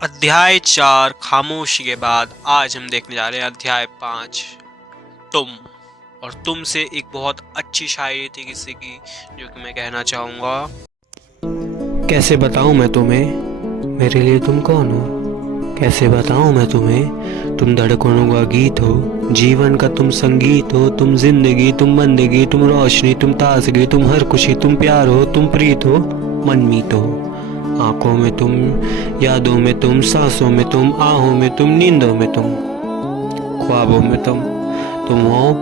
अध्याय 4 खामोशी के बाद आज हम देखने जा रहे हैं अध्याय 5 तुम। और तुम से एक बहुत अच्छी शायरी थी किसी की जो कि मैं कहना चाहूँगा। कैसे बताऊं मैं तुम्हें, मेरे लिए तुम कौन हो? कैसे बताऊं मैं तुम्हें, तुम धड़कनों का गीत हो, जीवन का तुम संगीत हो, तुम जिंदगी, तुम बंदगी, तुम रोशनी, तुम ताजगी, तुम हर खुशी, तुम प्यार हो, तुम प्रीत हो, मनमीत हो। आंखों में तुम, यादों में तुम, सांसों में तुम, आहों में तुम, नींदों में तुम, ख्वाबों में तुम हो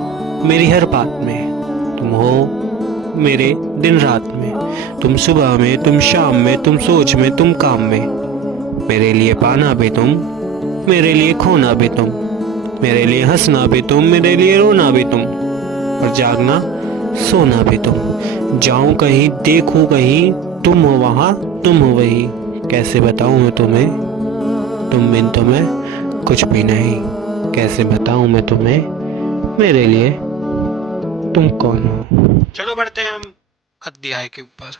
मेरी हर बात में, तुम हो मेरे दिन रात में, तुम सुबह में, तुम शाम में, तुम सोच में, तुम काम में। मेरे लिए पाना भी तुम, मेरे लिए खोना भी तुम, मेरे लिए हंसना भी तुम, मेरे लिए रोना भी तुम, और जागना सोना भी तुम। जाऊं कहीं, देखूं कहीं, तुम हो वहाँ, तुम हो वही। कैसे बताऊं मैं तुम्हें, तुम बिन तुम्हें कुछ भी नहीं। कैसे बताऊं मैं तुम्हें, मेरे लिए तुम कौन हो? चलो बढ़ते हैं हम अध्याय के ऊपर।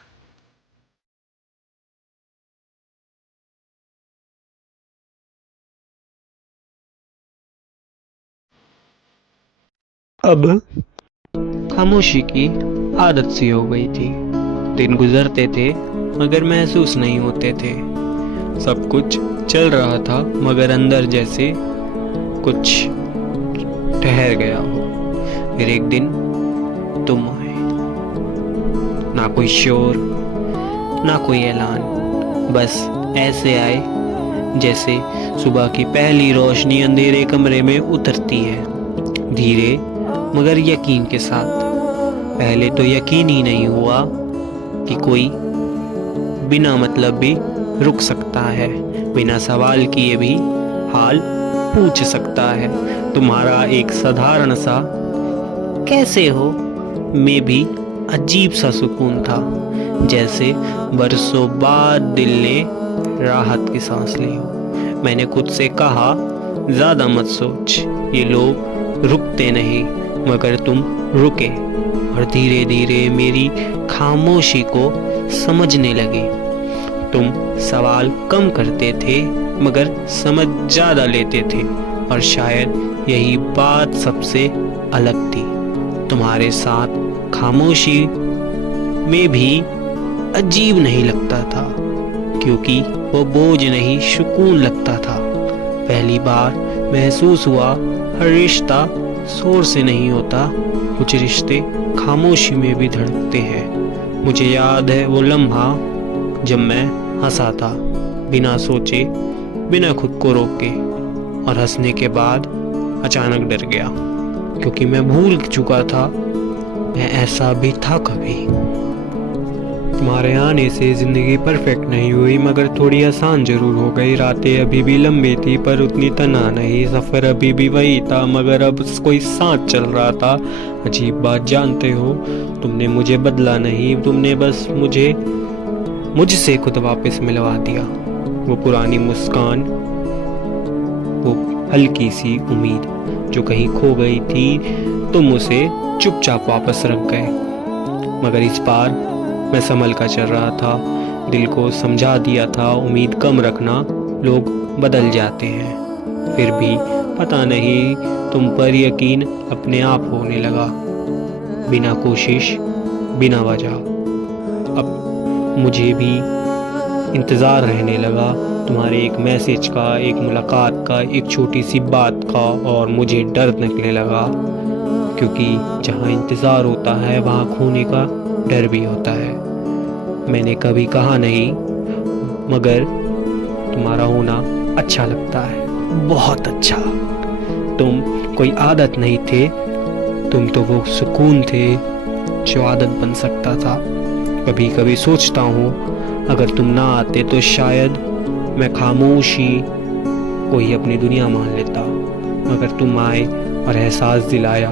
अब खामोशी की आदत सी हो गई थी। दिन गुजरते थे मगर महसूस नहीं होते थे। सब कुछ चल रहा था मगर अंदर जैसे कुछ ठहर गया हो। फिर एक दिन तुम आए, ना कोई शोर, ना कोई ऐलान, बस ऐसे आए जैसे सुबह की पहली रोशनी अंधेरे कमरे में उतरती है, धीरे मगर यकीन के साथ। पहले तो यकीन ही नहीं हुआ कि कोई बिना मतलब भी रुक सकता है, बिना सवाल किए भी हाल पूछ सकता है। तुम्हारा एक साधारण सा कैसे हो में भी अजीब सा सुकून था, जैसे बरसों बाद दिल ने राहत की सांस ली हो। मैंने खुद से कहा, ज्यादा मत सोच, ये लोग रुकते नहीं, मगर तुम रुके और धीरे धीरे मेरी खामोशी को समझने लगे। तुम सवाल कम करते थे मगर समझ ज्यादा लेते थे, और शायद यही बात सबसे अलग थी। तुम्हारे साथ खामोशी में भी अजीब नहीं लगता था, क्योंकि वो बोझ नहीं सुकून लगता था। पहली बार महसूस हुआ हर रिश्ता शोर से नहीं होता, कुछ रिश्ते खामोशी में भी धड़कते हैं। मुझे याद है वो लम्हा जब मैं हंसा था, बिना सोचे, बिना खुद को रोके, और हंसने के बाद अचानक डर गया, क्योंकि मैं भूल चुका था मैं ऐसा भी था कभी। तुम्हारे आने से जिंदगी परफेक्ट नहीं हुई मगर थोड़ी आसान जरूर हो गई। रातें अभी भी लंबी थी पर उतनी तनाव नहीं। सफर अभी भी वही था मगर अब कोई साथ चल रहा था। अजीब बात जानते हो, तुमने मुझे बदला नहीं, तुमने बस मुझसे खुद वापस मिलवा दिया। वो पुरानी मुस्कान, वो हल्की सी उम्मीद जो कहीं खो गई थी, तुम उसे चुपचाप वापस रख गए। मगर इस बार मैं संभल कर चल रहा था, दिल को समझा दिया था उम्मीद कम रखना, लोग बदल जाते हैं। फिर भी पता नहीं तुम पर यकीन अपने आप होने लगा, बिना कोशिश, बिना वजह। अब मुझे भी इंतज़ार रहने लगा तुम्हारे एक मैसेज का, एक मुलाकात का, एक छोटी सी बात का, और मुझे डर लगने लगा, क्योंकि जहाँ इंतज़ार होता है वहाँ खोने का डर भी होता है। मैंने कभी कहा नहीं, मगर तुम्हारा होना अच्छा लगता है, बहुत अच्छा। तुम कोई आदत नहीं थे, तुम तो वो सुकून थे जो आदत बन सकता था। कभी कभी सोचता हूँ अगर तुम ना आते तो शायद मैं खामोशी को ही अपनी दुनिया मान लेता, मगर तुम आए और एहसास दिलाया।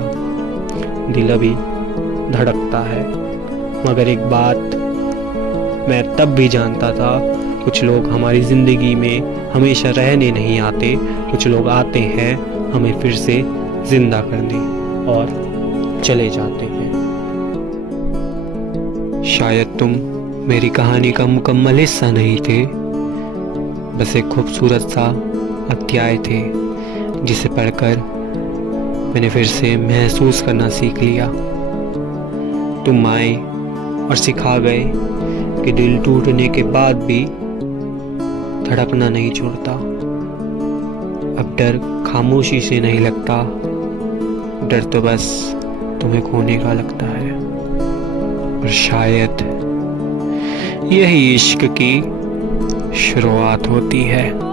दिल अभी धड़कता है, मगर एक बात मैं तब भी जानता था, कुछ लोग हमारी ज़िंदगी में हमेशा रहने नहीं आते, कुछ लोग आते हैं हमें फिर से जिंदा करने और चले जाते हैं। शायद तुम मेरी कहानी का मुकम्मल हिस्सा नहीं थे, बस एक खूबसूरत सा अध्याय थे जिसे पढ़कर मैंने फिर से महसूस करना सीख लिया। तुम आए और सिखा गए कि दिल टूटने के बाद भी धड़कना नहीं छूटता। अब डर खामोशी से नहीं लगता, डर तो बस तुम्हें खोने का लगता है। और शायद यही इश्क की शुरुआत होती है।